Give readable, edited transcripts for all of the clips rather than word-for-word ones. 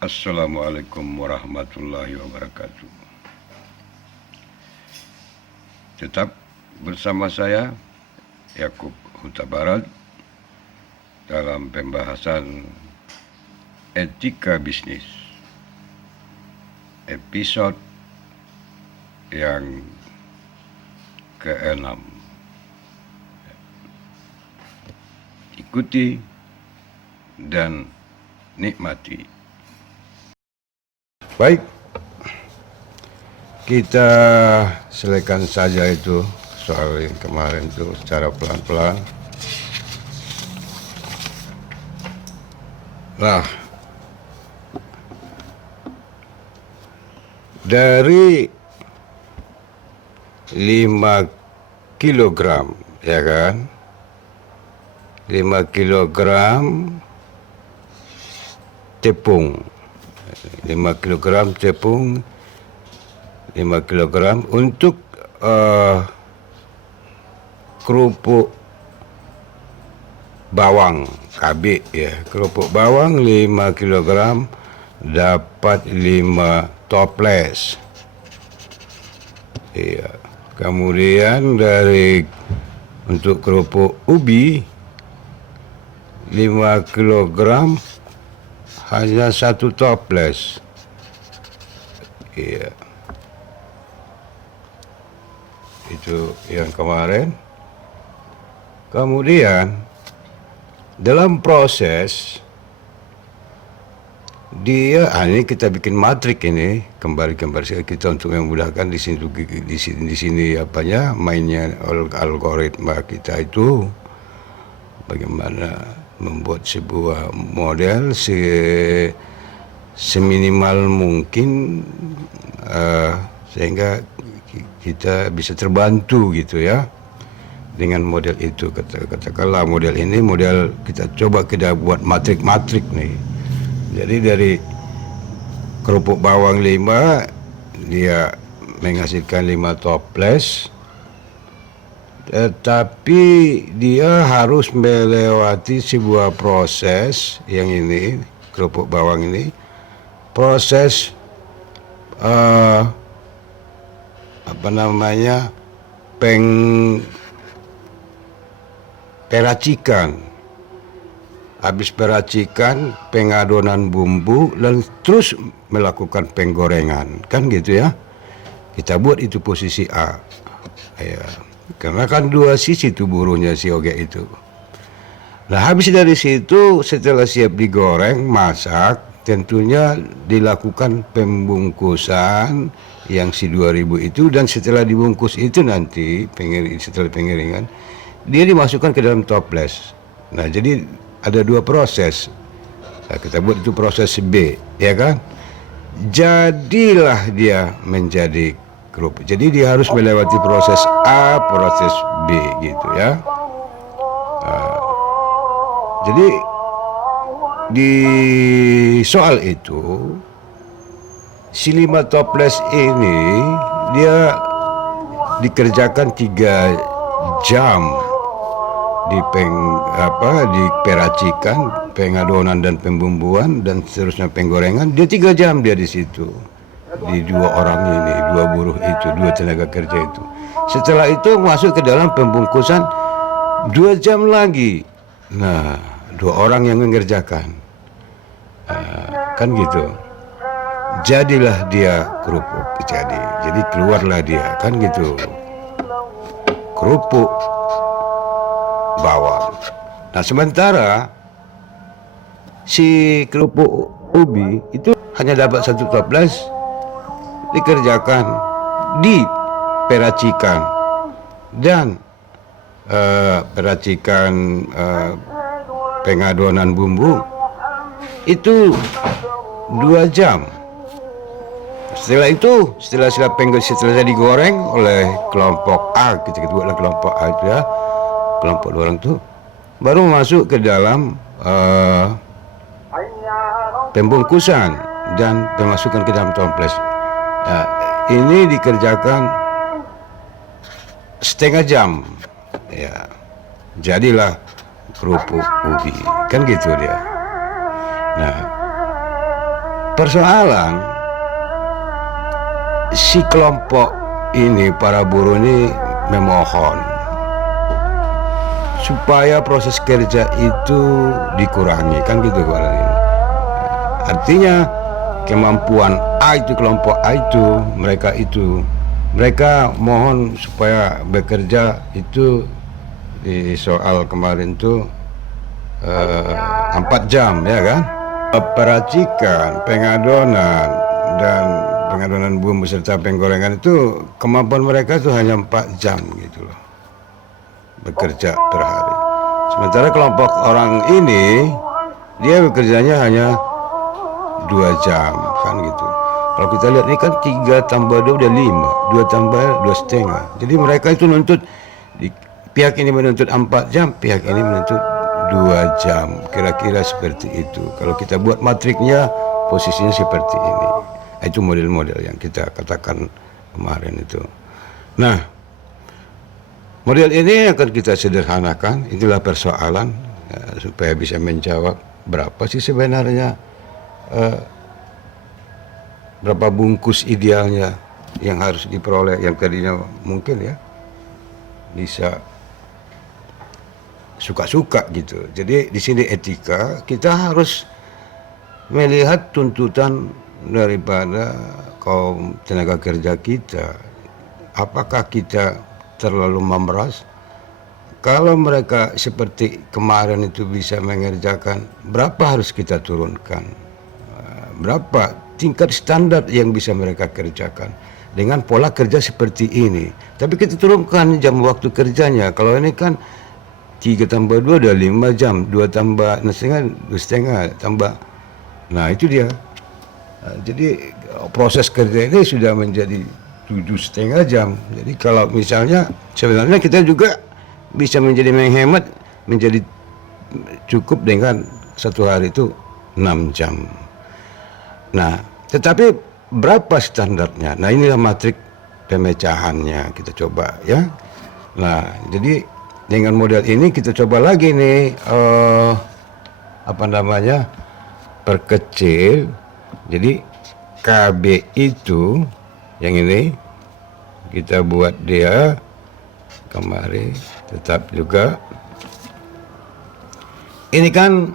Assalamualaikum warahmatullahi wabarakatuh. Tetap bersama saya, Yakub Huta Barat, dalam pembahasan etika bisnis, episode yang ke-6. Ikuti dan nikmati. Baik, kita selesaikan saja itu soal yang kemarin itu secara pelan-pelan. Nah, dari 5 kilogram, ya kan? 5 kilogram tepung. 5 kilogram tepung, 5 kilogram untuk kerupuk bawang cabai, ya. Kerupuk bawang 5 kilogram dapat 5 toples. Iya. Kemudian dari untuk kerupuk ubi 5 kilogram hanya 1 toples. Iya. Itu yang kemarin. Kemudian dalam proses dia ini kita bikin matrik ini kembali kita untuk memudahkan di sini apanya mainnya algoritma kita itu bagaimana membuat sebuah model seminimal mungkin sehingga kita bisa terbantu gitu ya dengan model itu. Katakanlah model ini model kita coba kita buat matrik nih. Jadi dari kerupuk bawang 5 dia menghasilkan 5 toples. Tetapi dia harus melewati sebuah proses yang ini, kerupuk bawang ini, proses peracikan. Habis peracikan, pengadonan bumbu dan terus melakukan penggorengan, kan gitu ya. Kita buat itu posisi A. Ya. Karena kan 2 sisi tuh buruhnya si oge itu. Nah, habis dari situ setelah siap digoreng, masak, tentunya dilakukan pembungkusan yang si 2000 itu, dan setelah dibungkus itu nanti setelah pengeringan dia dimasukkan ke dalam toples. Nah, jadi ada 2 proses. Nah, kita buat itu proses B, ya kan? Jadilah dia menjadi kerupuk. Jadi dia harus melewati proses A, proses B gitu ya. Jadi di soal itu si 5 toples ini dia dikerjakan 3 jam diperacikan, pengadonan dan pembumbuan dan seterusnya penggorengan. Dia 3 jam dia di situ. Di 2 orang ini, 2 buruh itu, 2 tenaga kerja itu. Setelah itu masuk ke dalam pembungkusan 2 jam lagi. Nah, 2 orang yang mengerjakan. Kan gitu. Jadilah dia kerupuk. Jadi keluarlah dia, kan gitu. Kerupuk bawang. Nah, sementara si kerupuk ubi itu hanya dapat 1 toples, dikerjakan, diperacikan dan peracikan pengadonan bumbu itu 2 jam. Setelah itu, setelah digoreng oleh kelompok A, kita buatlah kelompok A itu ya, kelompok 2 orang itu baru masuk ke dalam pembungkusan dan dimasukkan ke dalam toples. Nah, ini dikerjakan setengah jam, ya. Jadilah kerupuk ubi, kan gitu dia. Nah, persoalan si kelompok ini, para buruh ini memohon supaya proses kerja itu dikurangi, kan gitu kalau ini. Artinya kemampuan A itu, kelompok A itu, mereka mohon supaya bekerja itu di soal kemarin tuh 4 jam, ya kan? Peracikan, pengadonan, dan pengadonan bumbu serta penggorengan itu kemampuan mereka itu hanya 4 jam gitu loh, bekerja per hari. Sementara kelompok orang ini dia bekerjanya hanya 2 jam, kan gitu. Kalau kita lihat ini kan 3 tambah 2 udah 5, 2 tambah 2,5. Jadi mereka itu nuntut, pihak ini menuntut 4 jam, pihak ini menuntut 2 jam, kira-kira seperti itu. Kalau kita buat matriknya, posisinya seperti ini. Itu model-model yang kita katakan kemarin itu. Nah, model ini akan kita sederhanakan. Itulah persoalan supaya bisa menjawab berapa sih sebenarnya, berapa bungkus idealnya yang harus diperoleh, yang tadinya mungkin ya bisa suka-suka gitu. Jadi di sini etika, kita harus melihat tuntutan daripada kaum tenaga kerja kita. Apakah kita terlalu memeras? Kalau mereka seperti kemarin itu bisa mengerjakan, berapa harus kita turunkan? Berapa tingkat standar yang bisa mereka kerjakan dengan pola kerja seperti ini? Tapi kita turunkan jam waktu kerjanya. Kalau ini kan 3 tambah 2 udah 5 jam, 2 tambah 2,5 tambah. Nah itu dia. Jadi proses kerja ini sudah menjadi 7,5 jam. Jadi kalau misalnya sebenarnya kita juga bisa menjadi menghemat, menjadi cukup dengan 1 hari itu 6 jam. Nah, tetapi berapa standarnya? Nah, inilah matrik pemecahannya kita coba ya. Nah, jadi dengan model ini kita coba lagi nih perkecil. Jadi KB itu yang ini kita buat dia kemarin tetap juga. Ini kan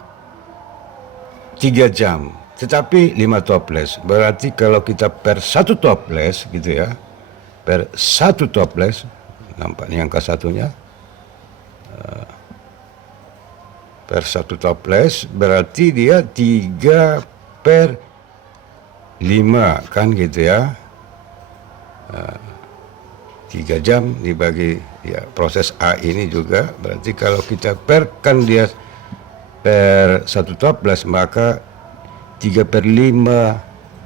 3 jam, tetapi 5 toples. Berarti kalau kita per 1 toples gitu ya, per 1 toples, nampak nih angka satunya, per 1 toples berarti dia 3/5 kan gitu ya. 3 jam dibagi ya, proses A ini juga berarti kalau kita perkan dia per 1 toples, maka 3/5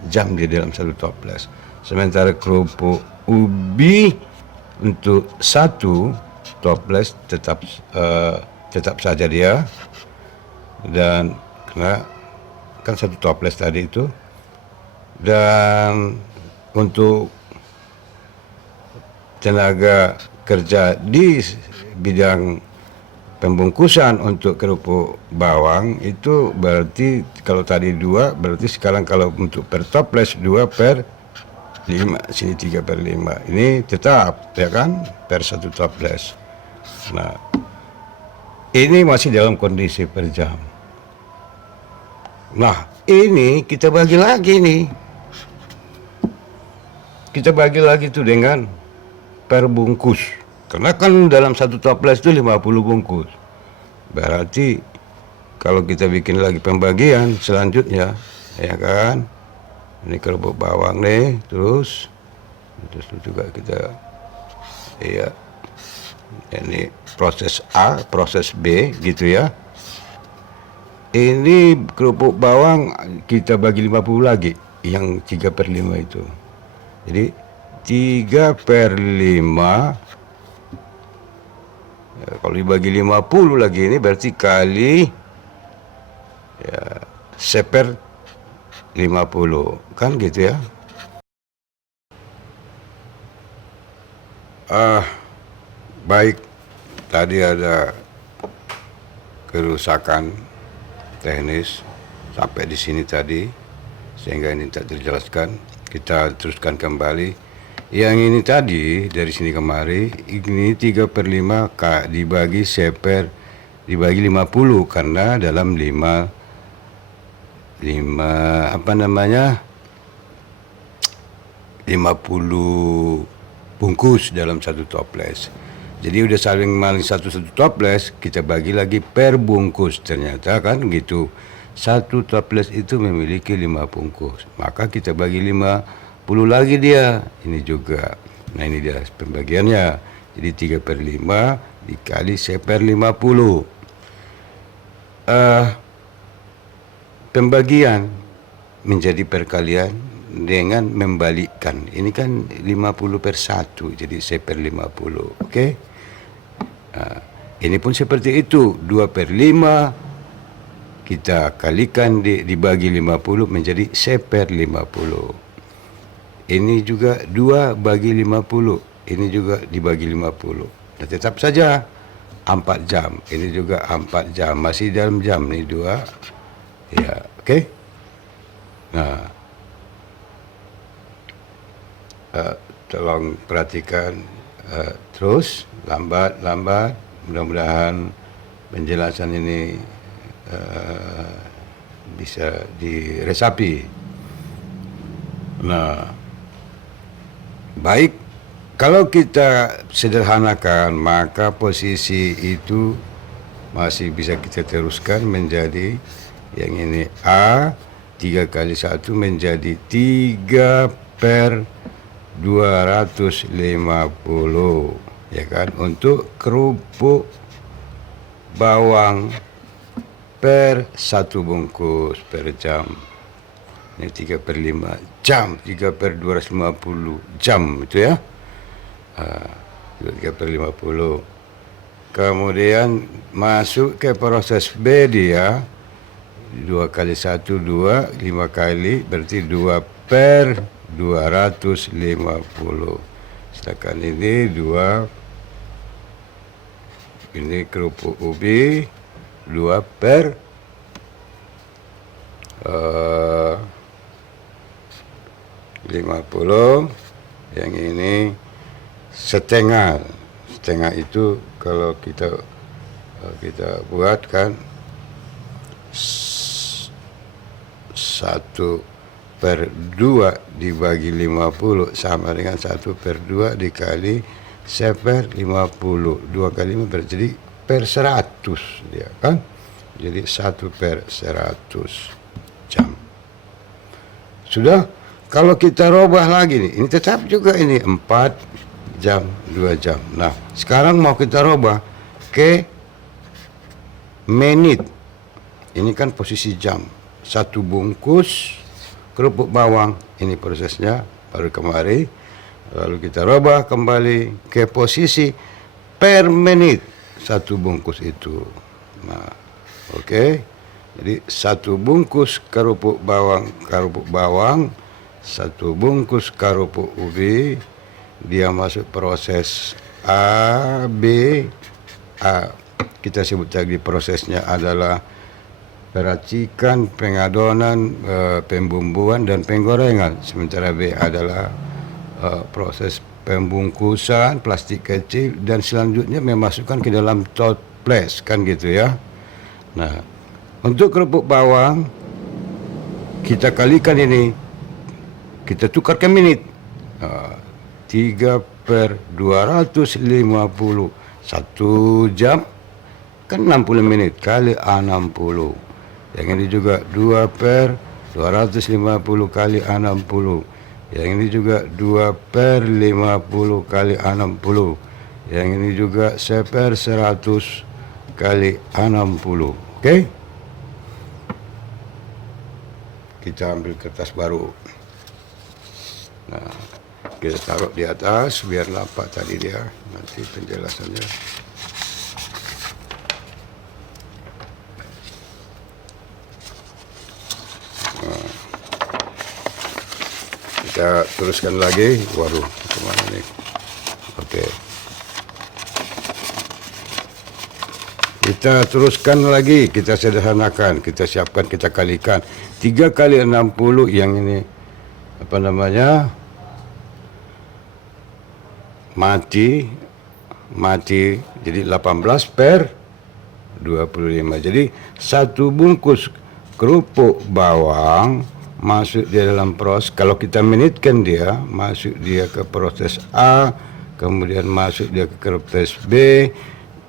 jam di dalam 1 toples. Sementara kerupuk ubi untuk 1 toples tetap saja dia, dan karena kan 1 toples tadi itu, dan untuk tenaga kerja di bidang pembungkusan untuk kerupuk bawang itu berarti kalau tadi 2, berarti sekarang kalau untuk per toples 2/5, sini 3/5. Ini tetap ya kan per 1 toples. Nah, ini masih dalam kondisi per jam. Nah, ini kita bagi lagi nih. Kita bagi lagi tuh dengan per bungkus. Karena kan dalam 1 toples itu 50 bungkus. Berarti kalau kita bikin lagi pembagian selanjutnya, ya kan? Ini kerupuk bawang nih, terus juga kita, iya, ini proses A, proses B gitu ya. Ini kerupuk bawang kita bagi 50 lagi, yang 3/5 itu. Jadi 3/5 ya, kalau dibagi 50 lagi ini berarti kali ya, 1/50 kan gitu ya. Baik, tadi ada kerusakan teknis sampai di sini tadi. sehingga ini tak terjelaskan. Kita teruskan kembali. Yang ini tadi dari sini kemari, ini 3/5 dibagi dibagi 50 karena dalam 5 50 bungkus dalam satu toples. Jadi udah saling maling satu toples, kita bagi lagi per bungkus. Ternyata kan gitu. Satu toples itu memiliki 5 bungkus. Maka kita bagi 50 lagi dia. Ini juga. Nah ini dia pembagiannya. Jadi 3/5 dikali 1/50. Pembagian menjadi perkalian dengan membalikkan. Ini kan 50/1. Jadi 1/50. Oke. Ini pun seperti itu. 2/5 kita kalikan dibagi 50 menjadi 1/50. Ini juga 2 bagi 50. Ini juga dibagi 50. Dan tetap saja 4 jam. Ini juga 4 jam. Masih dalam jam ni 2. Ya, okey. Nah, tolong perhatikan terus lambat. Mudah-mudahan penjelasan ini bisa diresapi. Nah, baik, kalau kita sederhanakan maka posisi itu masih bisa kita teruskan menjadi yang ini A 3 kali 1 menjadi 3/250, ya kan, untuk kerupuk bawang per 1 bungkus per jam. Ini 3/5 jam, 3/250 jam itu ya. 3/50. Kemudian masuk ke proses B dia 2 kali 1 2, 5 kali berarti 2/250. Sedangkan ini 2, ini kerupuk ubi 2/50. Yang ini setengah itu kalau kita buat kan 1/2 dibagi 50 sama dengan 1/2 dikali 1/50. 2 kali 5 berarti per 100 dia kan. Jadi 1/100 jam. Sudah. Kalau kita robah lagi nih, ini tetap juga ini 4 jam, 2 jam. Nah, sekarang mau kita robah ke menit. Ini kan posisi jam. 1 bungkus kerupuk bawang. Ini prosesnya baru kemari. Lalu kita robah kembali ke posisi per menit 1 bungkus itu. Nah, oke. Jadi 1 bungkus kerupuk bawang, 1 bungkus kerupuk ubi, dia masuk proses A, B, A. Kita sebut lagi prosesnya adalah peracikan, pengadonan, pembumbuan dan penggorengan. Sementara B adalah proses pembungkusan plastik kecil dan selanjutnya memasukkan ke dalam toples kan gitu ya. Nah, untuk kerupuk bawang kita kalikan ini, kita tukar ke menit. 3/250. 1 jam kan 60 menit kali 60. Yang ini juga 2/250 kali 60. Yang ini juga 2/50 kali 60. Yang ini juga 1/100 kali 60. Oke? Kita ambil kertas baru. Nah, kita taruh di atas biar nampak tadi dia nanti penjelasannya. Nah, kita teruskan lagi. Waduh, kemana nih? Oke. Kita teruskan lagi, kita sederhanakan, kita siapkan, kita kalikan. 3 kali 60 yang ini apa namanya? Mati. Jadi 18 per 25. Jadi 1 bungkus kerupuk bawang masuk dia dalam proses, kalau kita menitkan dia, masuk dia ke proses A, kemudian masuk dia ke proses B,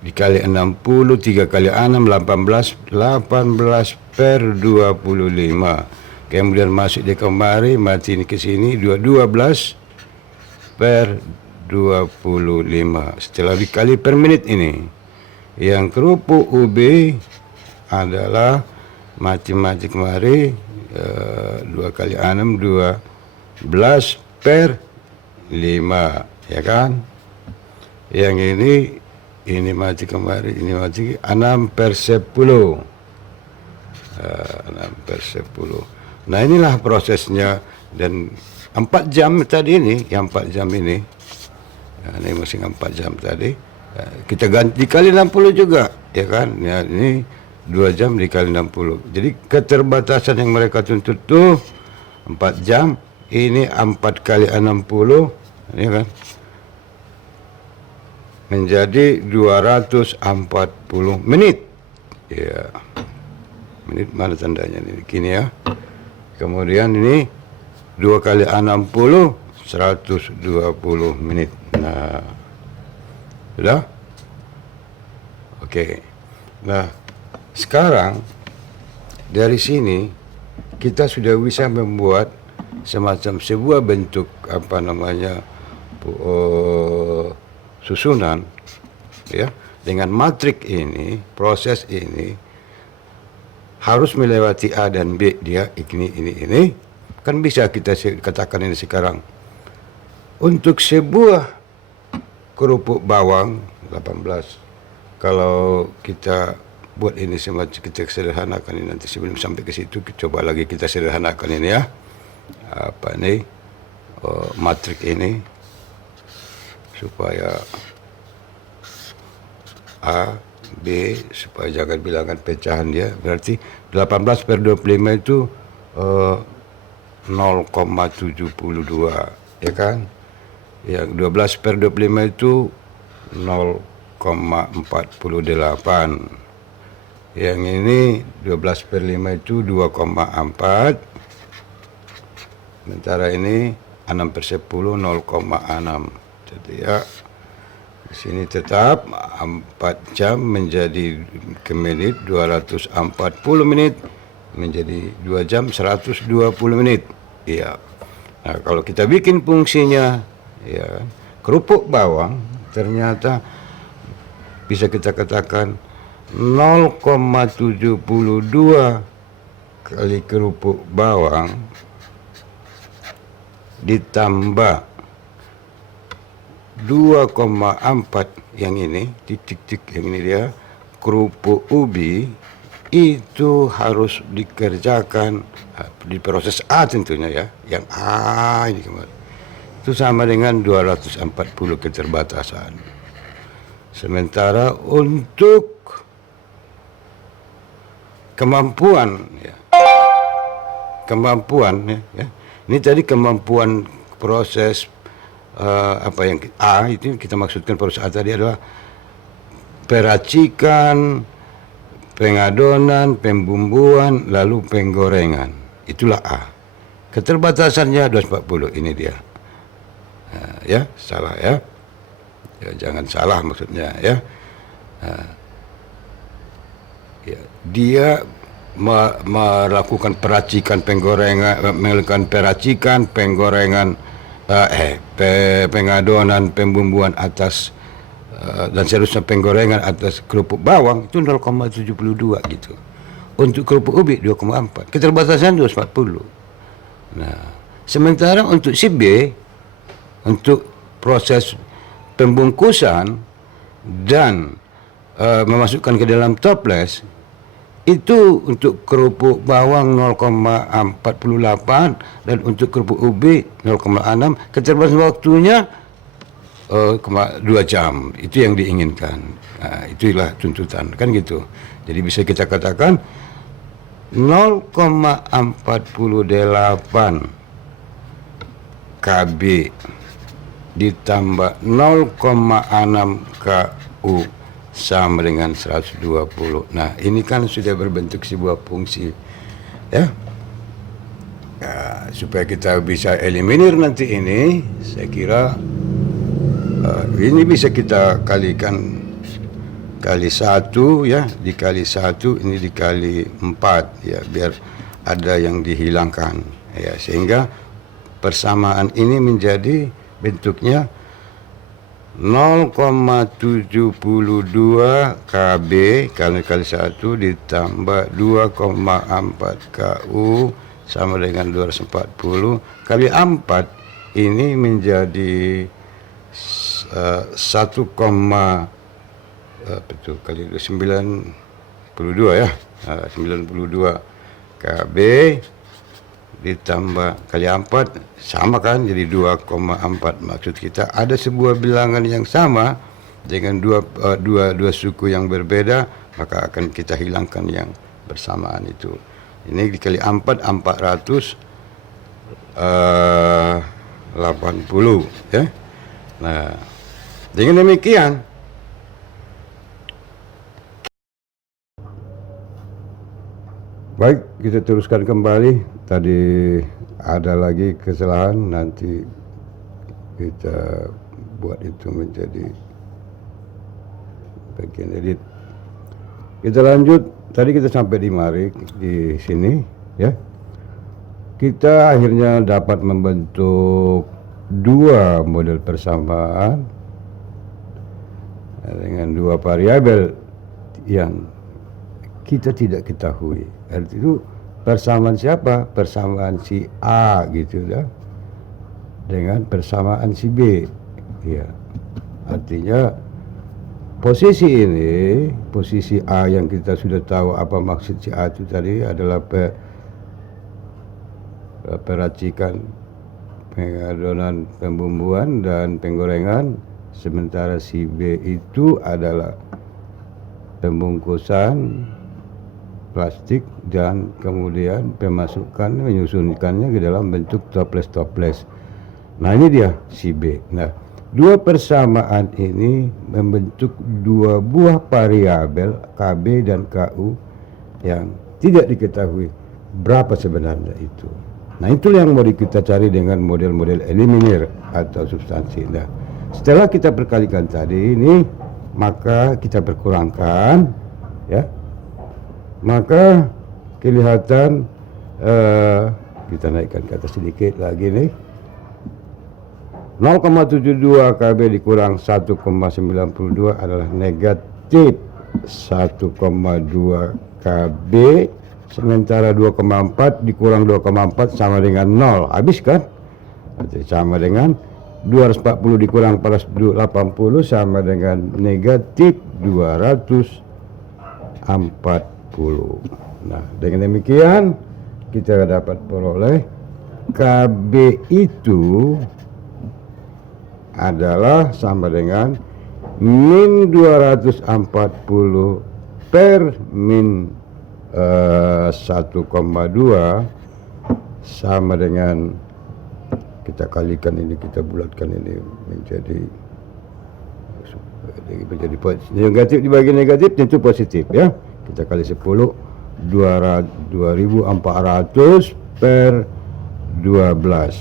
dikali 60, 3 kali 6, 18 per 25. Kemudian masuk dia kemari, mati ini ke sini, 12 per 25. Setelah dikali per menit ini, yang kerupuk ubi adalah mati kemari, 2 kali 6, 12 per 5, ya kan? Yang ini mati kemari, ini mati 6 per 10. 6 per 10. Nah, inilah prosesnya. Dan 4 jam tadi ini, yang 4 jam ini, ini masih 4 jam tadi, kita ganti dikali 60 juga, ya kan? Ya, ini 2 jam dikali 60. Jadi keterbatasan yang mereka tuntut tuh 4 jam, ini 4 kali 60, ya kan? Menjadi 240 menit. Ya. Menit mana tandanya ini? Gini ya. Kemudian ini 2 kali 60, 120 menit. Nah. Sudah? Oke. Nah, sekarang dari sini kita sudah bisa membuat semacam sebuah bentuk apa namanya susunan, ya, dengan matrik ini. Proses ini harus melewati A dan B, dia ini kan bisa kita katakan ini sekarang. Untuk sebuah kerupuk bawang 18, kalau kita buat ini semacam, kita sederhanakan ini, nanti sebelum sampai ke situ coba lagi kita sederhanakan ini ya, apa nih, matrik ini supaya A, B, supaya jangan bilangan pecahan dia. Berarti 18 per 25 itu 0,72, ya kan? Yang 12 per 25 itu 0,48. Yang ini 12 per 5 itu 2,4. Sementara ini 6 per 10 0,6. Jadi ya, di sini tetap 4 jam menjadi ke menit 240 menit, menjadi 2 jam 120 menit. Iya. Nah, kalau kita bikin fungsinya, ya, kerupuk bawang ternyata bisa kita katakan 0,72 kali kerupuk bawang ditambah 2,4 yang ini, titik-titik yang ini dia, kerupuk ubi, itu harus dikerjakan di proses A tentunya ya, yang A ini kemarin. Itu sama dengan 240 keterbatasan. Sementara untuk kemampuan ya, ini tadi kemampuan proses apa yang A itu kita maksudkan, proses A tadi adalah peracikan, pengadonan, pembumbuan, lalu penggorengan. Itulah A. Keterbatasannya 240, ini dia. Ya, salah ya. Ya, jangan salah maksudnya ya. Ya, dia melakukan peracikan, penggorengan, melakukan peracikan, penggorengan, pengadonan, pembumbuan atas dan seterusnya, penggorengan atas kerupuk bawang itu 0,72 gitu. Untuk kerupuk ubi 2,4. Keterbatasan 240. Nah, sementara untuk si B, untuk proses pembungkusan dan memasukkan ke dalam toples, itu untuk kerupuk bawang 0,48 dan untuk kerupuk ubi 0,6. Keterbatasan waktunya 2 jam. Itu yang diinginkan. Itulah tuntutan, kan gitu. Jadi bisa kita katakan 0,48 KB ditambah 0,6 KU sama dengan 120. Nah, ini kan sudah berbentuk sebuah fungsi, ya. Supaya kita bisa eliminir nanti ini, saya kira ini bisa kita kalikan kali 1, ya, dikali 1, ini dikali 4, ya, biar ada yang dihilangkan, ya, sehingga persamaan ini menjadi bentuknya 0,72 KB kali 1 ditambah 2,4 KU sama dengan 240 kali 4, ini menjadi 1, kali 92, ya, 92 KB ditambah kali 4 sama kan, jadi 2,4. Maksud kita ada sebuah bilangan yang sama dengan dua suku yang berbeda, maka akan kita hilangkan yang bersamaan itu. Ini dikali 4, 480, ya. Nah, dengan demikian baik, kita teruskan kembali. Tadi ada lagi kesalahan, nanti kita buat itu menjadi bagian edit. Kita lanjut. Tadi kita sampai di mari di sini, ya. Kita akhirnya dapat membentuk 2 model persamaan dengan 2 variabel yang kita tidak ketahui. Arti itu persamaan siapa? Persamaan si A gitu, ya, dengan persamaan si B, ya. Artinya posisi ini, posisi A yang kita sudah tahu apa maksud si A itu tadi adalah peracikan, pengadonan, pembumbuan dan penggorengan, sementara si B itu adalah pembungkusan plastik dan kemudian pemasukan, menyusunkannya ke dalam bentuk toples. Nah, ini dia si B. Nah, 2 persamaan ini membentuk 2 buah variabel KB dan KU yang tidak diketahui berapa sebenarnya itu. Nah, itu yang mau kita cari dengan model-model eliminir atau substansi. Nah, setelah kita perkalikan tadi ini, maka kita berkurangkan, ya. Maka kelihatan kita naikkan ke atas sedikit lagi nih. 0,72 KB dikurang 1,92 adalah negatif 1,2 KB, sementara 2,4 dikurang 2,4 sama dengan 0. Habis kan? Sama dengan 240 dikurang 80 sama dengan negatif 240. Nah, dengan demikian kita dapat peroleh KB itu adalah sama dengan min 240 per min 1,2 sama dengan, kita kalikan ini, kita bulatkan ini menjadi negatif dibagi negatif tentu positif, ya. Kita kali 10, 2400 per 12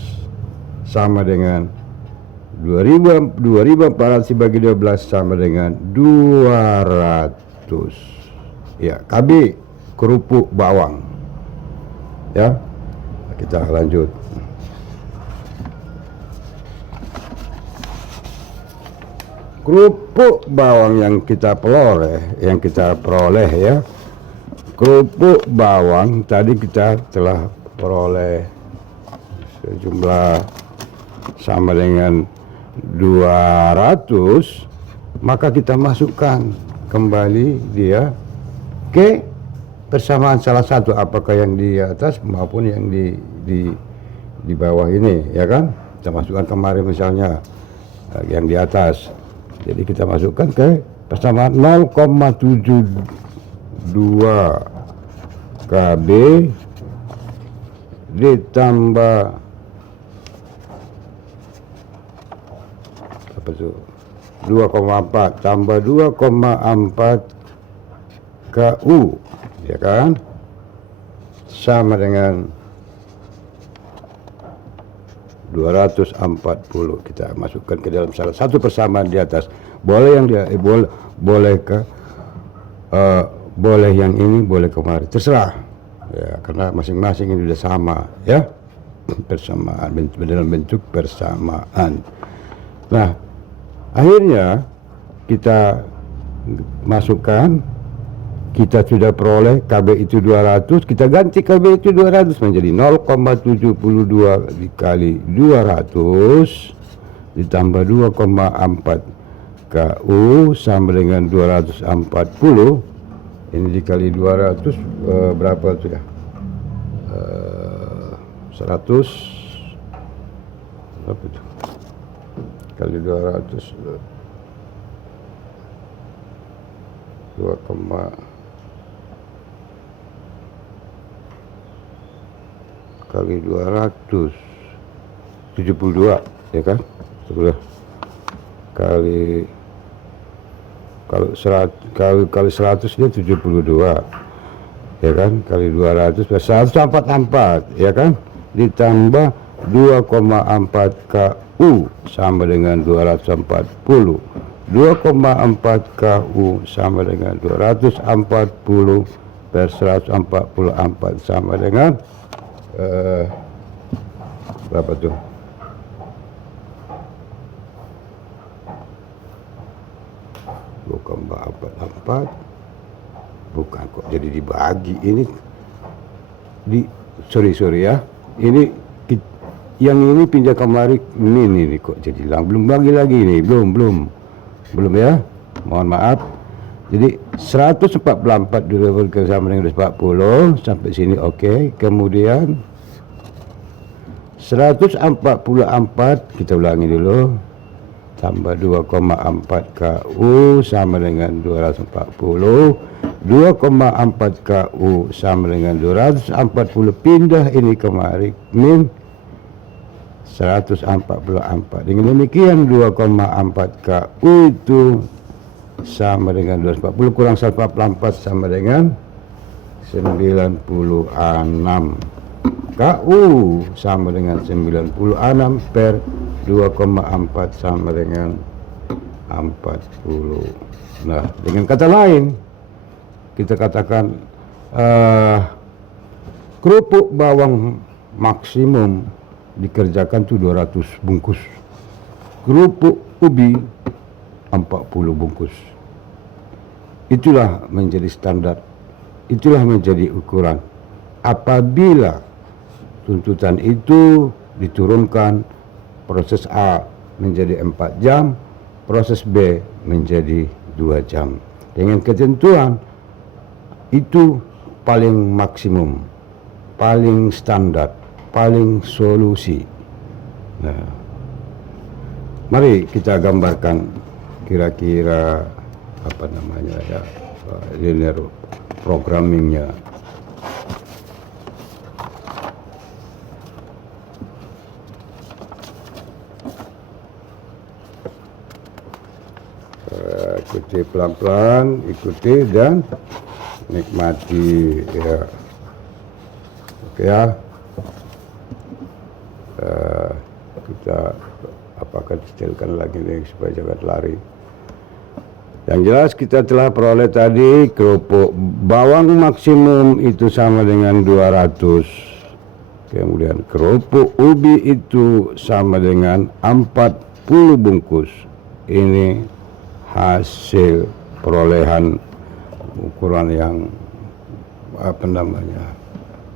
sama dengan 2400 dibagi 12 sama dengan 200. Ya, KB kerupuk bawang. Ya. Kita lanjut. Kerupuk bawang yang kita peroleh, ya. Kerupuk bawang tadi kita telah peroleh sejumlah sama dengan 200, maka kita masukkan kembali dia ke persamaan salah satu, apakah yang di atas maupun yang di bawah ini, ya kan? Kita masukkan kemarin misalnya yang di atas. Jadi kita masukkan ke persamaan 0,72 KB ditambah apa tuh 2,4 tambah 2,4 KU, ya kan, sama dengan 240. Kita masukkan ke dalam salah satu persamaan di atas. Boleh yang dia boleh yang ini, boleh kemari, terserah ya, karena masing-masing ini sudah sama ya, persamaan dalam bentuk persamaan. Nah, akhirnya kita masukkan, kita sudah peroleh KB itu 200, kita ganti KB itu 200 menjadi 0,72 dikali 200 ditambah 2,4 KU sama dengan 240. Ini dikali 200 berapa tuh ya? 100 berapa itu? Kali 200 2, kali 200 72, ya kan? Kali 100 dia 72, ya kan, kali 200 144, ya kan, ditambah 2,4 KU sama dengan 240. 2,4 KU sama dengan 240 per 144 sama dengan berapa tuh? 2,44, bukan kok jadi dibagi ini sorry ya, ini yang ini pindah kemari ini kok jadi belum bagi lagi ini, belum ya, mohon maaf. Jadi 144 dulu sama dengan 240 sampai sini, oke. Kemudian 144 kita ulangi dulu, tambah 2,4 KU sama dengan 240, 2,4 KU sama dengan 240, pindah ini kemari min 144. Dengan demikian 2,4 KU itu sama dengan 240 kurang 144 sama dengan 96. KU sama dengan 96 per 2,4 sama dengan 40. Nah, dengan kata lain kita katakan kerupuk bawang maksimum dikerjakan tuh 200 bungkus, kerupuk ubi 40 bungkus. Itulah menjadi standar, itulah menjadi ukuran. Apabila tuntutan itu diturunkan, proses A menjadi 4 jam, proses B menjadi 2 jam. Dengan ketentuan itu paling maksimum, paling standar, paling solusi. Nah, mari kita gambarkan kira-kira apa namanya ya, linear programmingnya. Ikuti pelan-pelan, ikuti dan nikmati ya. Oke ya. Kita apakah detailkan lagi nih supaya jangan lari. Yang jelas kita telah peroleh tadi kerupuk bawang maksimum itu sama dengan 200. Kemudian kerupuk ubi itu sama dengan 40 bungkus. Ini hasil perolehan ukuran yang apa namanya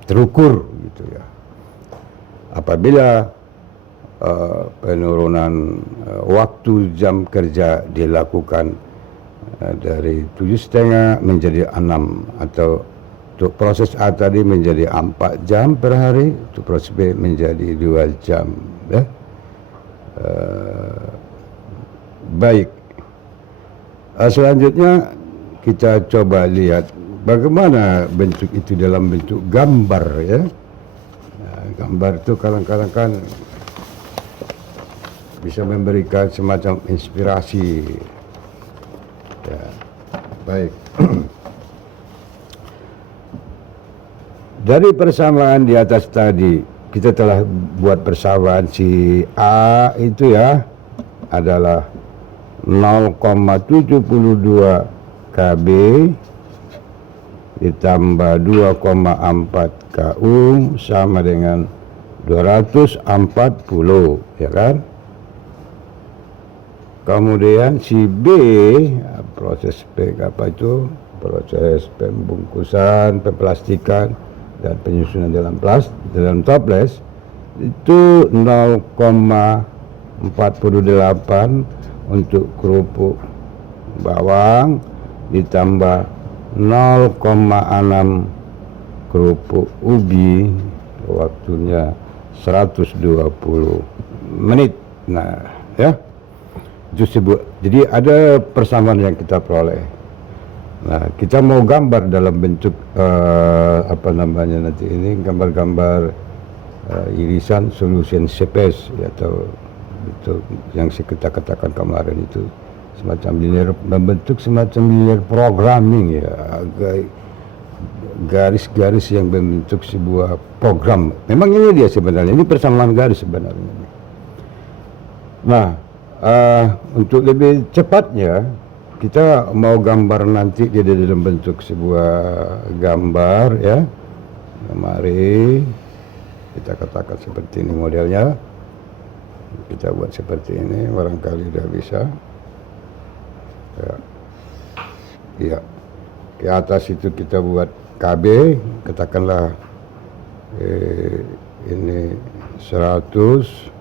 terukur gitu ya. Apabila penurunan waktu jam kerja dilakukan dari 7,5 menjadi 6, atau untuk proses A tadi menjadi 4 jam per hari, untuk proses B menjadi 2 jam ya. Baik. Selanjutnya kita coba lihat bagaimana bentuk itu dalam bentuk gambar ya. Gambar itu kadang-kadang kan bisa memberikan semacam inspirasi. Ya, baik. Dari persamaan di atas tadi, kita telah buat persamaan si A itu ya adalah 0,72 KB ditambah 2,4 KU sama dengan 240, ya kan? Kemudian si B, proses pembungkusan, pemplastikan dan penyusunan dalam toples itu 0,48 untuk kerupuk bawang ditambah 0,6 kerupuk ubi, waktunya 120 menit. Nah, ya. Itu sebut. Jadi ada persamaan yang kita peroleh. Nah, kita mau gambar dalam bentuk nanti ini gambar-gambar irisan solution CPS atau bentuk yang kita katakan kemarin itu semacam membentuk semacam linear programming ya, garis-garis yang membentuk sebuah program. Memang ini dia sebenarnya, ini persamaan garis sebenarnya. Nah, untuk lebih cepatnya kita mau gambar nanti dia dalam bentuk sebuah gambar ya. Mari kita katakan seperti ini modelnya. Kita buat seperti ini, barangkali sudah bisa. Ya. Ya. Di atas itu kita buat KB, katakanlah ini 100.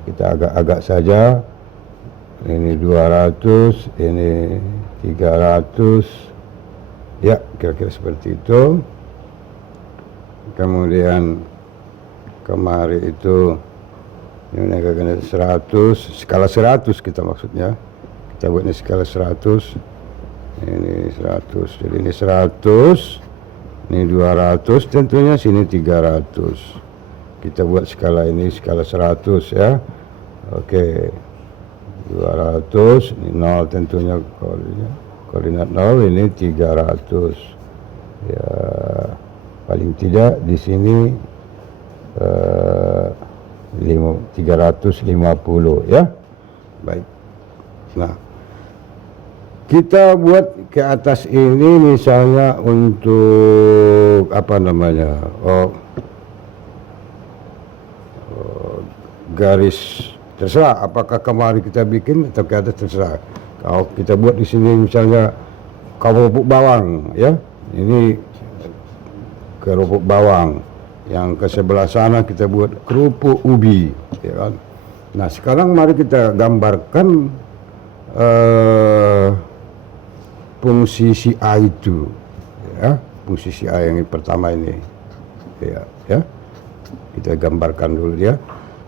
Kita agak-agak saja, ini 200, ini 300, ya kira-kira seperti itu. Kemudian kemari itu ini agak 100, skala 100 kita maksudnya, kita buat ini skala 100, ini 100, jadi ini 100, ini 200, tentunya sini 300. Kita buat skala ini skala 100 ya. Oke. 200, ini 0 tentunya koordinat 0, ini 300. Ya, paling tidak di sini 350 ya. Baik. Nah, kita buat ke atas ini misalnya untuk garis terserah apakah kemari kita bikin atau ke atas terserah. Kalau kita buat di sini misalnya kerupuk bawang ya, ini kerupuk bawang, yang ke sebelah sana kita buat kerupuk ubi ya kan. Nah, sekarang mari kita gambarkan fungsi si A itu ya, fungsi si A yang pertama ini ya. Kita gambarkan dulu ya.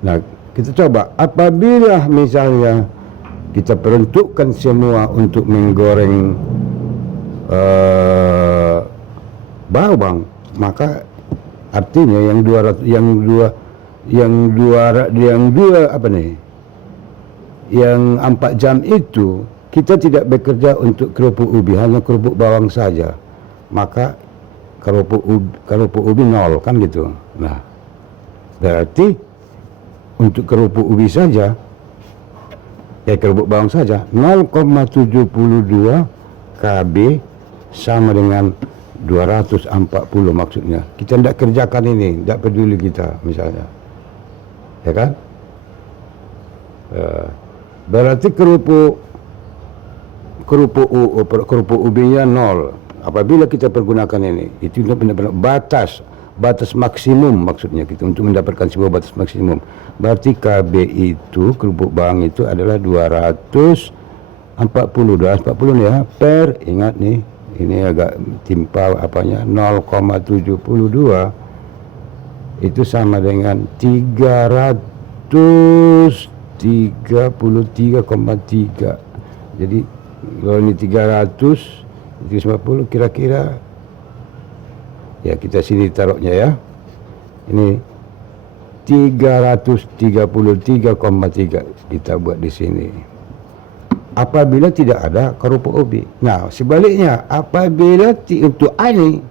Nah, kita coba apabila misalnya kita peruntukkan semua untuk menggoreng bawang, maka artinya yang 4 jam itu kita tidak bekerja untuk kerupuk ubi, hanya kerupuk bawang saja, maka kerupuk ubi 0 kan gitu. Nah, berarti untuk kerupuk ubi saja, ya kerupuk bawang saja, 0,72 KB sama dengan 240 maksudnya. Kita tidak kerjakan ini, tidak peduli kita misalnya. Ya kan? Berarti kerupuk ubinya 0. Apabila kita pergunakan ini, itu benar-benar batas maksimum maksudnya kita untuk mendapatkan sebuah batas maksimum. Berarti KB itu kerupuk bawang itu adalah 240 ya per, ingat nih ini agak timpa 0,72 itu sama dengan 300 33,3. Jadi kalau ini 300, 350 kira-kira ya kita sini taruhnya ya. Ini 333,3 kita buat di sini. Apabila tidak ada kerupuk ubi. Nah, sebaliknya apabila untuk A ini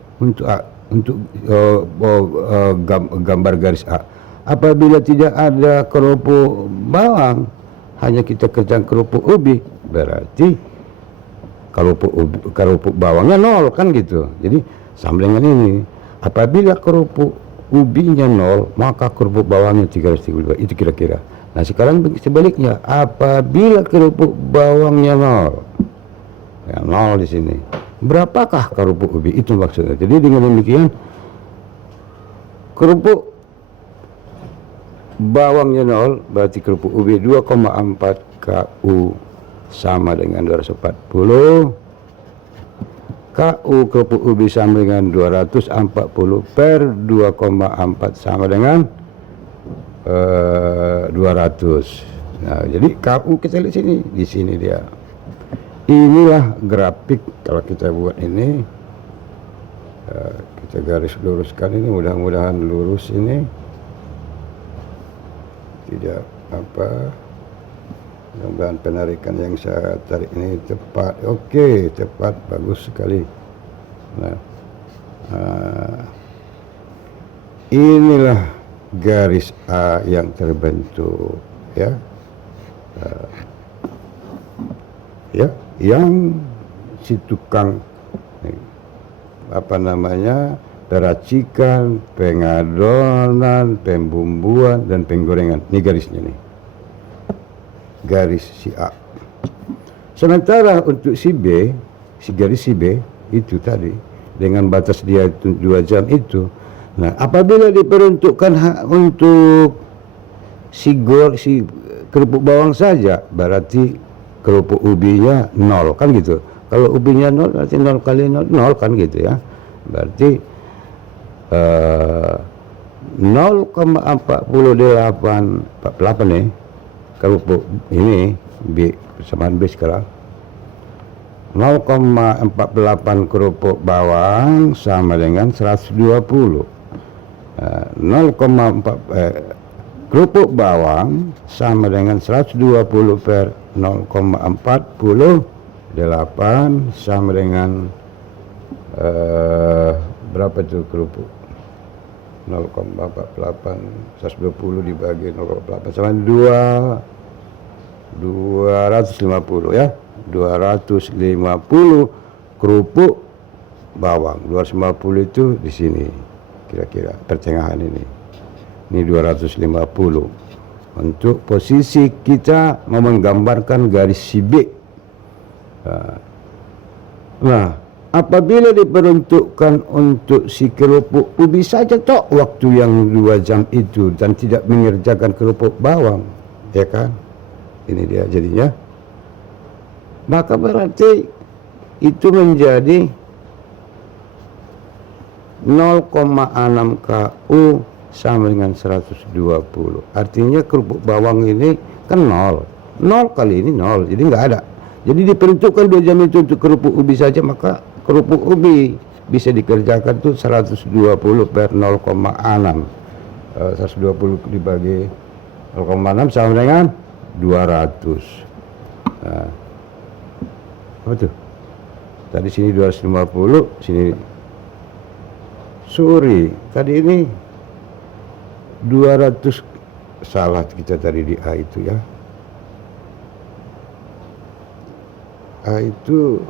untuk gambar garis A. Apabila tidak ada kerupuk bawang, hanya kita kerjakan kerupuk ubi, berarti kerupuk bawangnya 0 kan gitu. Jadi sama dengan ini. Apabila kerupuk ubinya 0, maka kerupuk bawangnya 332. Itu kira-kira. Nah, sekarang sebaliknya, apabila kerupuk bawangnya 0, ya 0 di sini. Berapakah kerupuk ubi? Itu maksudnya. Jadi dengan demikian kerupuk bawangnya 0, berarti kerupuk ubi 2,4 KU sama dengan 240. KU kerupuk ubi sama dengan 240 per 2,4 sama dengan 200. Nah, jadi KU kita lihat sini, di sini dia. Inilah grafik kalau kita buat ini. Kita garis luruskan ini, mudah-mudahan lurus ini. Tidak apa, mudah-mudahan penarikan yang saya tarik ini tepat. Oke, tepat, bagus sekali. Nah, inilah garis A yang terbentuk, ya. Ya, yang si tukang peracikan, pengadonan, pembumbuan, dan penggorengan. Ini garisnya nih. Garis si A. Sementara untuk si B, si garis si B itu tadi dengan batas dia 2 jam itu. Nah, apabila diperuntukkan untuk si kerupuk bawang saja, berarti kerupuk ubinya 0 kan gitu. Kalau ubinya 0 berarti 0 kali 0, 0 kan gitu ya. Berarti 0,48 nih kerupuk ini B persamaan B sekarang. 0,48 kerupuk bawang sama dengan 120. 0,4 kerupuk bawang sama dengan 120 per 0,48 sama dengan berapa itu kerupuk? 0,48 120 dibagi 0,48 sama 250 ya. 250 kerupuk bawang. 250 itu di sini kira-kira pertengahan ini. Ini 250 untuk posisi kita mau menggambarkan garis si B. Nah, apabila diperuntukkan untuk si kerupuk ubi saja toh waktu yang 2 jam itu dan tidak mengerjakan kerupuk bawang, ya kan? Ini dia jadinya. Maka berarti itu menjadi 0,6 KU sama dengan 120. Artinya kerupuk bawang ini kan 0. 0 kali ini 0, jadi nggak ada. Jadi diperuntukkan 2 jam itu untuk kerupuk ubi saja, maka kerupuk ubi bisa dikerjakan tuh 120 per 0,6. 120 dibagi 0,6 sama dengan 200. Nah, apa tuh? Tadi sini 250, sini sorry, tadi ini 200, salah kita tadi di A itu ya. A itu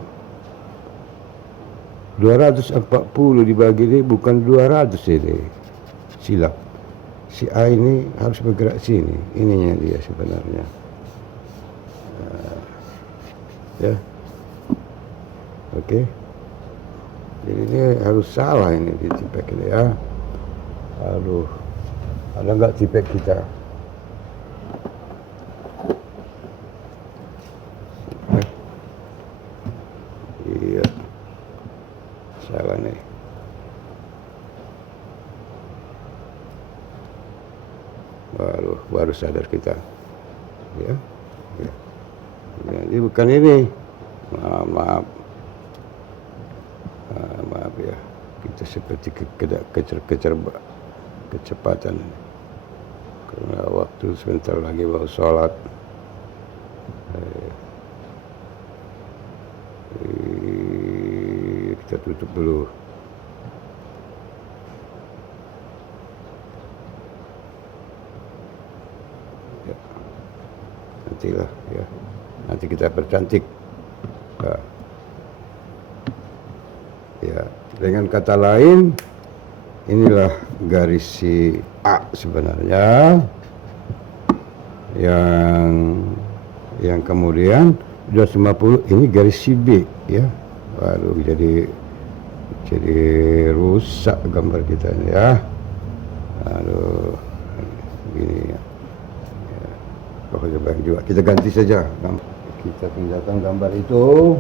240 dibagi ini bukan 200 ini. Silap. Si A ini harus bergerak sini. Ininya dia sebenarnya. Ya. Oke. Jadi ini harus salah ini di tipek ini ya. Aduh. Ada nggak tipek kita? Iya. Salah nih. Baru sadar kita. ya. Ya. Jadi bukan ini. Maaf. Maaf ya. Kita seperti kecepatan. Karena waktu sebentar lagi mau sholat. Kita tutup dulu. Ya. Nantilah ya. Nanti kita percantik. Ya, dengan kata lain, inilah garis si A sebenarnya, yang kemudian 250 ini garis si B ya. Waduh, jadi rusak gambar kita ini ya. Aduh, gini ya. Pokoknya baik juga. Kita ganti saja. Kita pindahkan gambar itu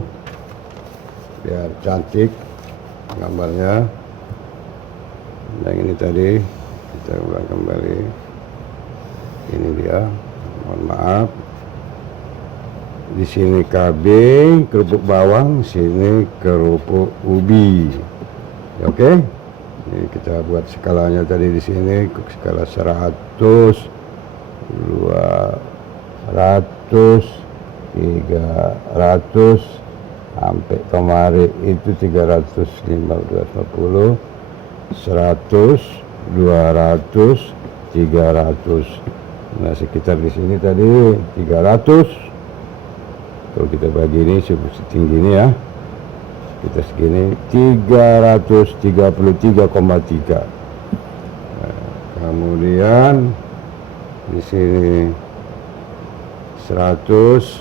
biar cantik gambarnya. Yang ini tadi kita ulang kembali. Ini dia. Mohon maaf. Di sini KB kerupuk bawang, sini kerupuk ubi. Oke? Ini kita buat skalanya tadi di sini skala 100, 200, 300 sampai kemarin itu 350, 100, 200, 300. Nah, sekitar di sini tadi 300. Kalau kita bagi ini setinggi ini ya, kita segini 333,3. Kemudian di sini 100,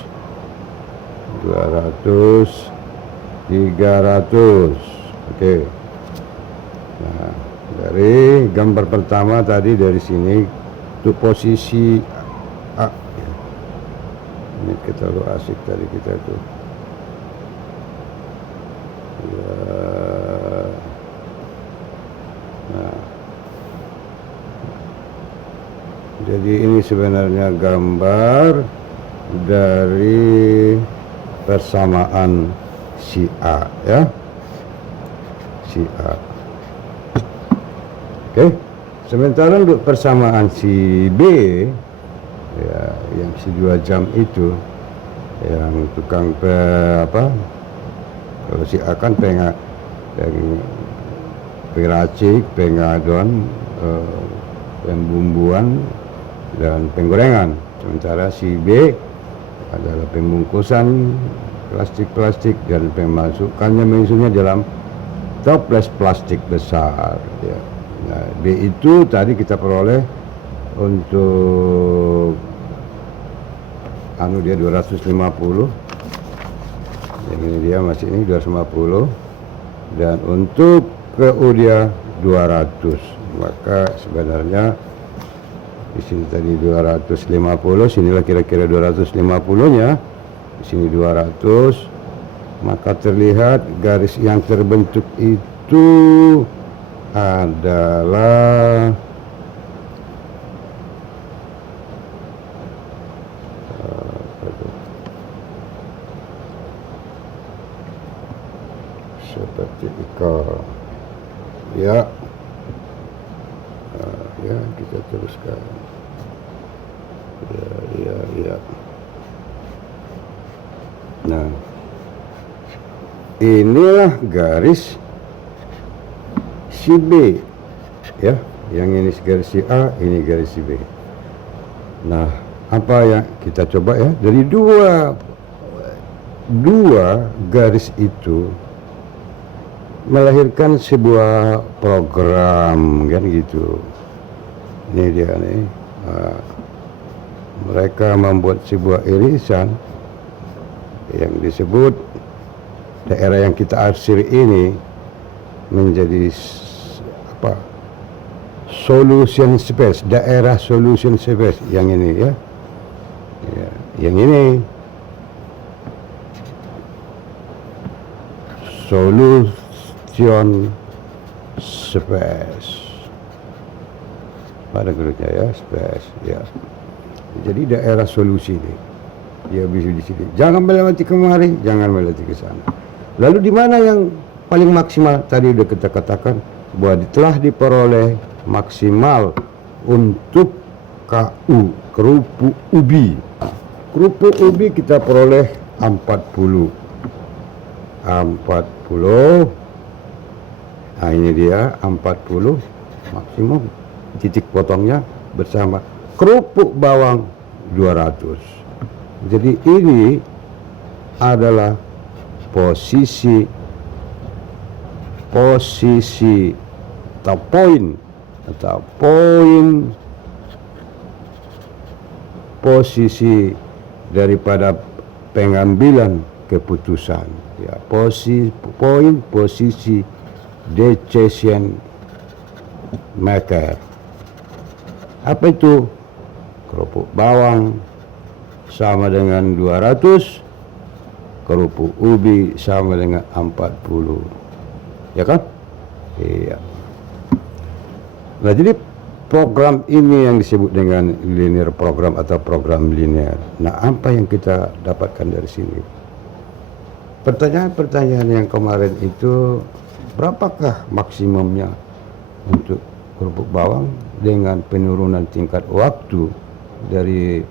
200, 300. Oke. Nah, dari gambar pertama tadi dari sini untuk posisi A. Ini kita lu asik tadi kita tuh. Ya. Nah. Jadi ini sebenarnya gambar dari persamaan si A ya. Si A. Oke. Sementara untuk persamaan si B ya, yang si 2 jam itu yang tukang kalau si A kan pengracik, pengadon, pembumbuan dan penggorengan. Sementara si B adalah pembungkusan plastik dan memasukkannya dalam toples plastik besar ya. Nah, B itu tadi kita peroleh untuk dia 250. Yang ini dia masih ini 250 dan untuk PU dia 200. Maka sebenarnya di sini tadi 250, sinilah kira-kira 250-nya. Di sini 200. Maka terlihat garis yang terbentuk itu adalah seperti ikon ya. Ya, kita teruskan ya. Nah, inilah garis si B ya, yang ini garis si A, ini garis si B. Nah, apa yang kita coba ya, dari dua garis itu melahirkan sebuah program kan gitu. Ini dia nih, mereka membuat sebuah irisan yang disebut daerah yang kita arsir ini menjadi solution space, daerah solution space yang ini ya, yang ini solution space pada grupnya ya, space ya. Jadi daerah solusi ini. Dia bisa di sini. Jangan melewati kemari, jangan melewati ke sana. Lalu di mana yang paling maksimal? Tadi udah kita katakan bahwa telah diperoleh maksimal untuk KU, kerupuk ubi. Kerupuk ubi kita peroleh 40. Nah ini dia 40 maksimum. Titik potongnya bersama kerupuk bawang 200. Jadi ini adalah posisi atau poin posisi daripada pengambilan keputusan, ya, posisi decision maker. Apa itu? Kerupuk bawang sama dengan 200, kerupuk ubi sama dengan 40, ya kan? Iya. Nah, jadi program ini yang disebut dengan linear program atau program linear. Nah, apa yang kita dapatkan dari sini? Pertanyaan-pertanyaan yang kemarin itu, berapakah maksimumnya untuk kerupuk bawang dengan penurunan tingkat waktu dari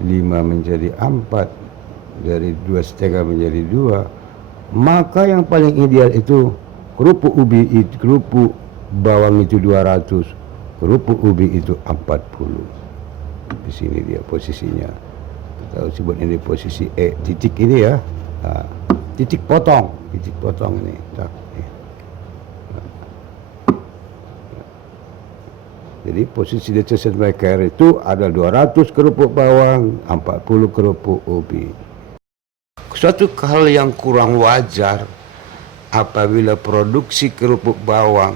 5 menjadi 4, dari 2,5 menjadi 2, maka yang paling ideal itu kerupuk bawang itu 200, kerupuk ubi itu 40. Di sini dia posisinya. Kita sebut ini posisi E, titik ini ya. Nah, titik potong ini. Jadi posisi decision maker itu ada 200 kerupuk bawang, 40 kerupuk ubi. Suatu hal yang kurang wajar apabila produksi kerupuk bawang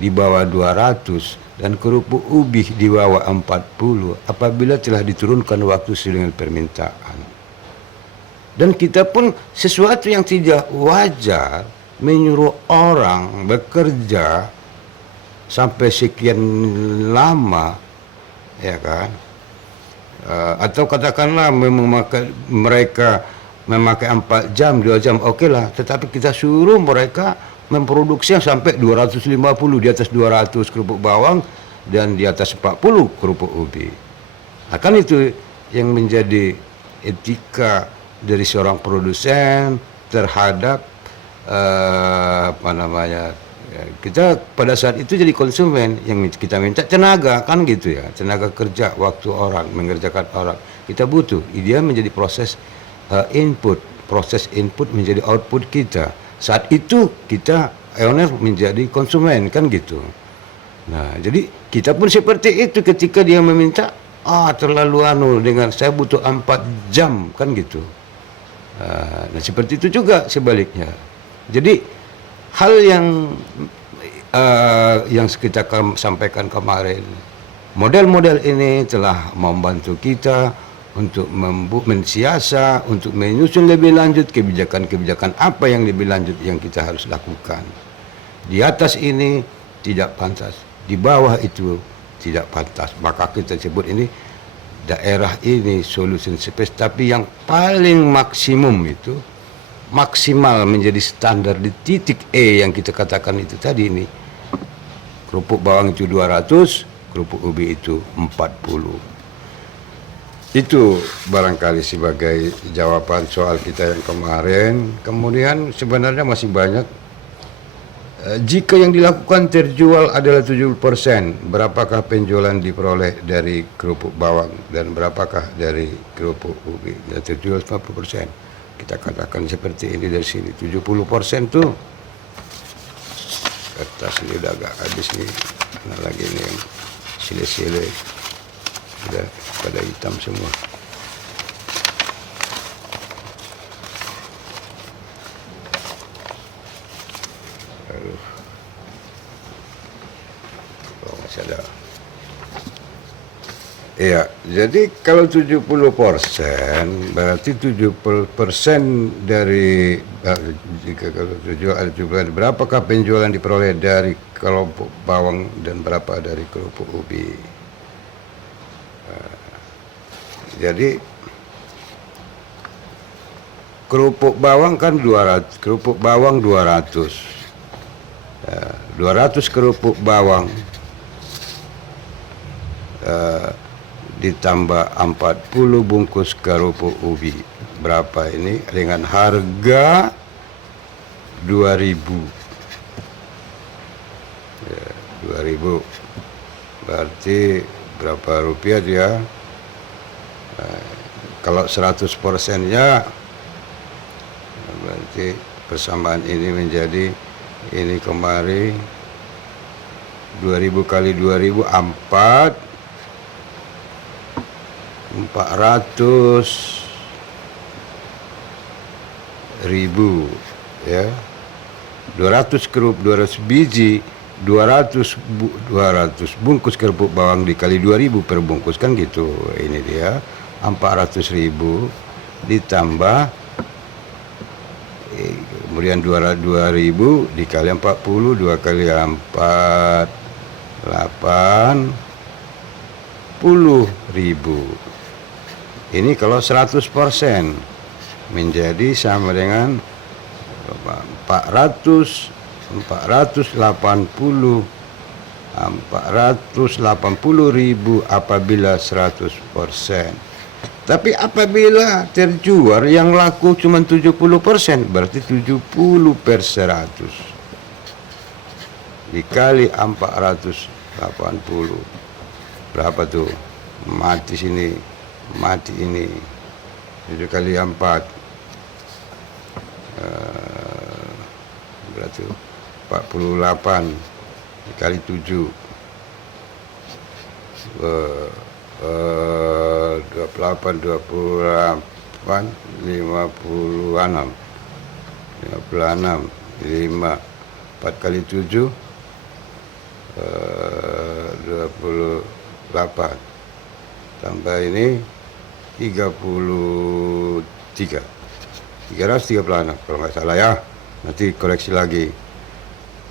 di bawah 200 dan kerupuk ubi di bawah 40 apabila telah diturunkan waktu sesuai dengan permintaan. Dan kita pun sesuatu yang tidak wajar menyuruh orang bekerja sampai sekian lama, ya kan? Atau katakanlah mereka memakai 4 jam, 2 jam, oke lah. Tetapi kita suruh mereka memproduksi sampai 250, di atas 200 kerupuk bawang dan di atas 40 kerupuk ubi. Nah, kan itu yang menjadi etika dari seorang produsen terhadap kita pada saat itu jadi konsumen yang kita minta tenaga, kan gitu ya, tenaga kerja, waktu orang, mengerjakan orang. Kita butuh, dia menjadi proses proses input menjadi output kita. Saat itu kita owner menjadi konsumen, kan gitu. Nah, jadi kita pun seperti itu ketika dia meminta, terlalu dengan saya butuh 4 jam, kan gitu. Nah, seperti itu juga sebaliknya. Jadi hal yang kita sampaikan kemarin, model-model ini telah membantu kita untuk mensiasat, untuk menyusun lebih lanjut kebijakan-kebijakan apa yang lebih lanjut yang kita harus lakukan. Di atas ini tidak pantas, di bawah itu tidak pantas. Maka kita sebut ini daerah ini solution space, tapi yang paling maksimum itu maksimal menjadi standar di titik E yang kita katakan itu tadi ini. Kerupuk bawang itu 200, kerupuk ubi itu 40. Itu barangkali sebagai jawaban soal kita yang kemarin. Kemudian sebenarnya masih banyak. Jika yang dilakukan terjual adalah 70%, berapakah penjualan diperoleh dari kerupuk bawang dan berapakah dari kerupuk ubi? Dan terjual 50%. Kita katakan seperti ini dari sini, 70% tuh kertas ini udah agak habis nih. Nah, lagi ini yang sile-sile udah pada hitam semua. Aduh, masih ada. Iya, jadi kalau 70% berarti 70% dari jika kalau jual berapakah penjualan diperoleh dari kelompok bawang dan berapa dari kerupuk ubi? Jadi kerupuk bawang kan 200, kerupuk bawang 200. 200 kerupuk bawang ditambah 40 bungkus kerupuk ubi. Berapa ini? Dengan harga 2.000. 2.000. Berarti berapa rupiah dia? Kalau 100%-nya berarti persamaan ini menjadi ini kemari 2.000 kali 2.000 400.000 ya. 200 biji 200 bungkus kerupuk bawang dikali 2.000 per bungkus kan gitu. Ini dia 400.000 ditambah kemudian 2.000 dikali 40, 2 kali 4 80.000. Ini kalau 100% menjadi sama dengan 480.000 apabila 100%. Tapi apabila terjual yang laku cuma 70%, berarti 70 per 100 dikali 480. Berapa tuh? Mati sini, mati ini. 7 kali 4 berarti 48 dikali 7 28, 56 5 4 kali 7 28 tambah ini 336 kalau nggak salah ya, nanti koreksi lagi.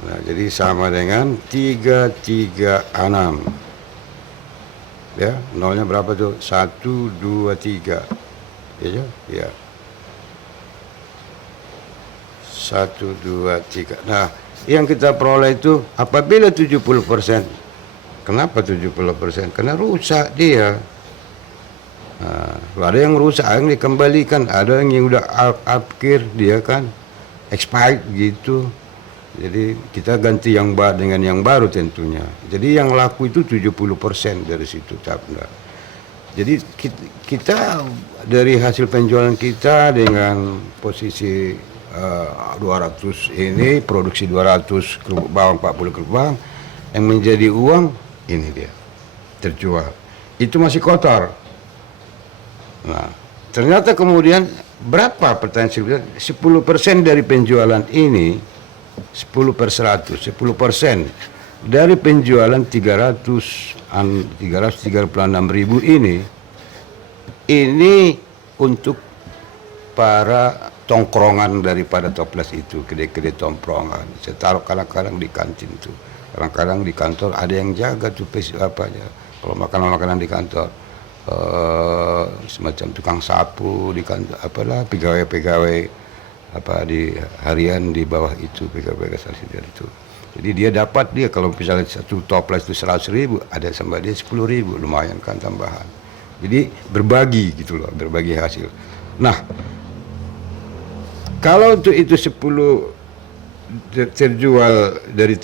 Nah, jadi sama dengan 336 ya. Nolnya berapa tuh? 1, 2, 3 ya, ya. 1, 2, 3. Nah, yang kita peroleh itu apabila 70%. Kenapa 70%? Karena rusak dia. Nah, ada yang rusak, yang dikembalikan, ada yang udah upgrade dia kan, expired gitu. Jadi kita ganti yang baru dengan yang baru tentunya. Jadi yang laku itu 70% dari situ. Jadi kita dari hasil penjualan kita dengan posisi 200 ini, produksi 200 kerupuk bawang, 40 kerupuk bawang, yang menjadi uang ini dia terjual. Itu masih kotor. Nah, ternyata kemudian berapa pertanyaan 10% dari penjualan ini, 10 per 100, 10% dari penjualan 336.000 ini untuk para tongkrongan daripada toples itu, kedai-kedai tongkrongan. Saya taruh kadang-kadang di kantin tuh, kadang-kadang di kantor ada yang jaga tuh apa aja. Kalau makanan-makanan di kantor, semacam tukang sapu di kantor, apalah pegawai-pegawai apa di harian di bawah itu, pegawai kasasian itu. Jadi dia dapat, dia kalau misalnya satu toples itu 100.000, ada sama dia 10.000, lumayan kan tambahan. Jadi berbagi gitu loh, berbagi hasil. Nah, kalau untuk itu 10 terjual dari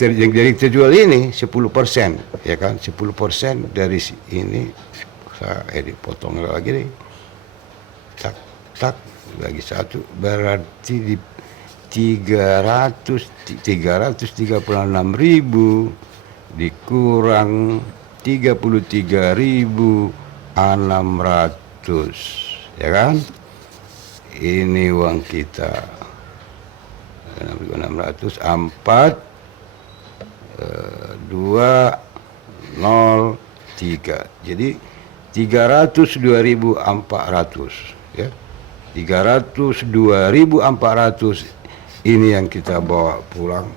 terjual ini 10%, ya kan, 10% dari ini saya dipotong lagi nih, tak lagi satu, berarti di 336.000 dikurang 33.600, ya kan? Ini uang kita 600 4 203. Jadi 302.400 ya. 302.400 ini yang kita bawa pulang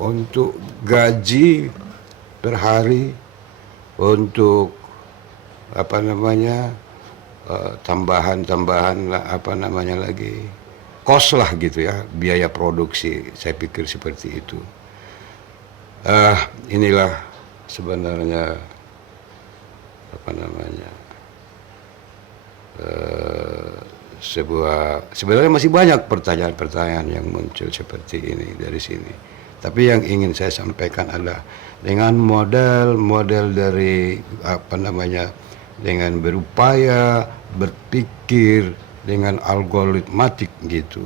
untuk gaji per hari, untuk apa namanya, tambahan lah, apa namanya lagi, cost lah gitu ya, biaya produksi. Saya pikir seperti itu. Inilah sebenarnya apa namanya, sebenarnya masih banyak pertanyaan-pertanyaan yang muncul seperti ini dari sini. Tapi yang ingin saya sampaikan adalah dengan model-model dari apa namanya, dengan berupaya berpikir dengan algoritmatik gitu,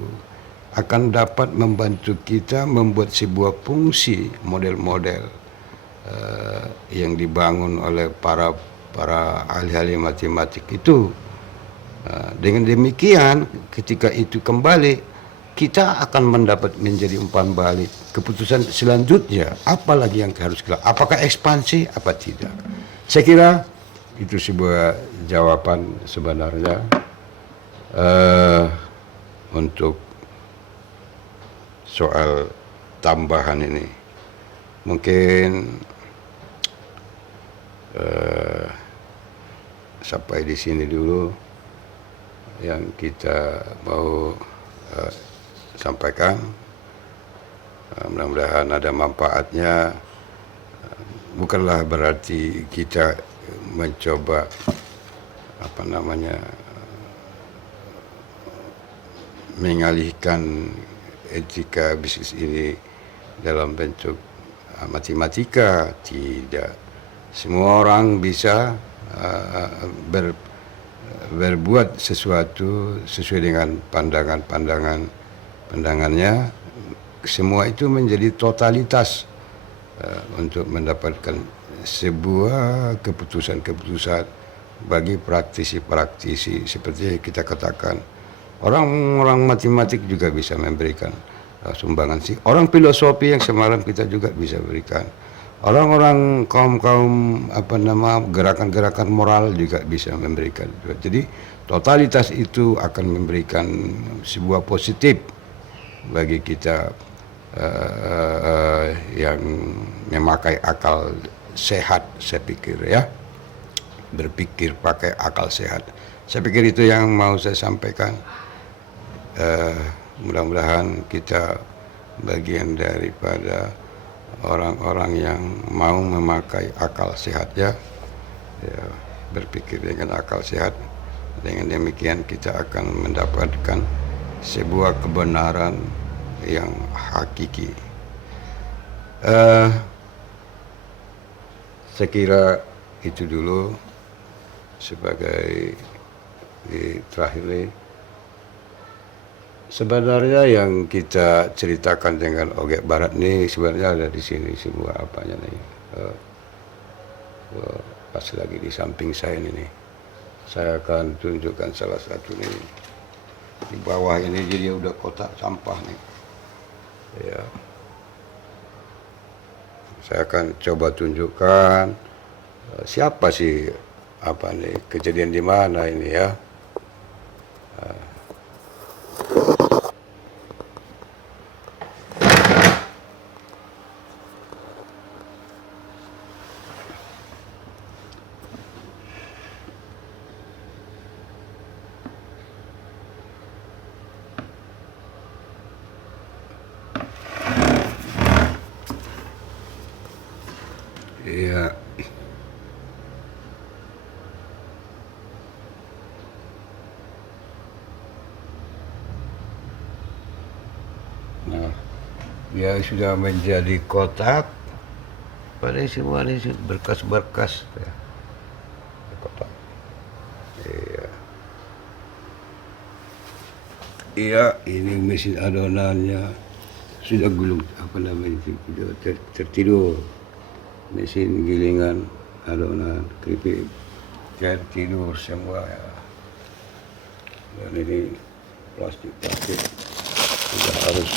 akan dapat membantu kita membuat sebuah fungsi model-model yang dibangun oleh para ahli-ahli matematik itu. Dengan demikian ketika itu kembali, kita akan mendapat menjadi umpan balik keputusan selanjutnya, apalagi yang harus kita, apakah ekspansi apa tidak. Saya kira itu sebuah jawaban sebenarnya untuk soal tambahan ini. Mungkin sampai di sini dulu yang kita mau sampaikan. Mudah-mudahan ada manfaatnya. Bukanlah berarti kita mencoba apa namanya, mengalihkan etika bisnis ini dalam bentuk matematika. Tidak, semua orang bisa berbuat sesuatu sesuai dengan pandangannya. Semua itu menjadi totalitas untuk mendapatkan sebuah keputusan-keputusan bagi praktisi-praktisi. Seperti kita katakan, orang-orang matematik juga bisa memberikan sumbangan sih. Orang filosofi yang semalam kita juga bisa berikan. Orang-orang kaum gerakan-gerakan moral juga bisa memberikan. Jadi totalitas itu akan memberikan sebuah positif bagi kita yang memakai akal sehat, saya pikir ya. Berpikir pakai akal sehat. Saya pikir itu yang mau saya sampaikan. Mudah-mudahan kita bagian daripada orang-orang yang mau memakai akal sehat ya, berpikir dengan akal sehat. Dengan demikian kita akan mendapatkan sebuah kebenaran yang hakiki. Saya kira itu dulu sebagai terakhir ini. Sebenarnya yang kita ceritakan dengan Ogek Barat ini sebenarnya ada di sini semua apanya nih. Pas lagi di samping saya ini. Saya akan tunjukkan salah satu nih. Di bawah ini jadi udah kotak sampah nih. Ya. Saya akan coba tunjukkan siapa sih apa nih, kejadian di mana ini ya. Iya. Nah, dia sudah menjadi kotak. Pada semua ini berkas-berkas ya. Kotak. Iya. Iya, ini mesin adonannya sudah gulung apa namanya, sudah tertidur. Mesin gilingan adonan keripik tertidur semua ya. Dan ini plastik sudah harus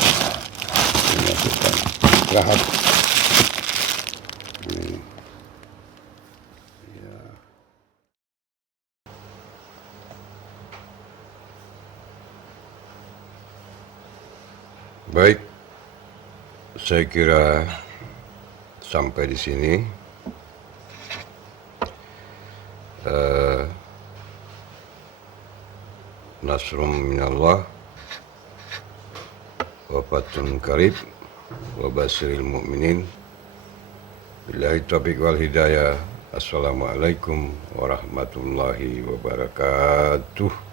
dimasukkan istirahat. Ini ya. Baik, saya kira sampai di sini. nasrum minallah wa fathun qarib wa basyiril mu'minin. Billahi taufiq wal hidayah. Assalamualaikum warahmatullahi wabarakatuh.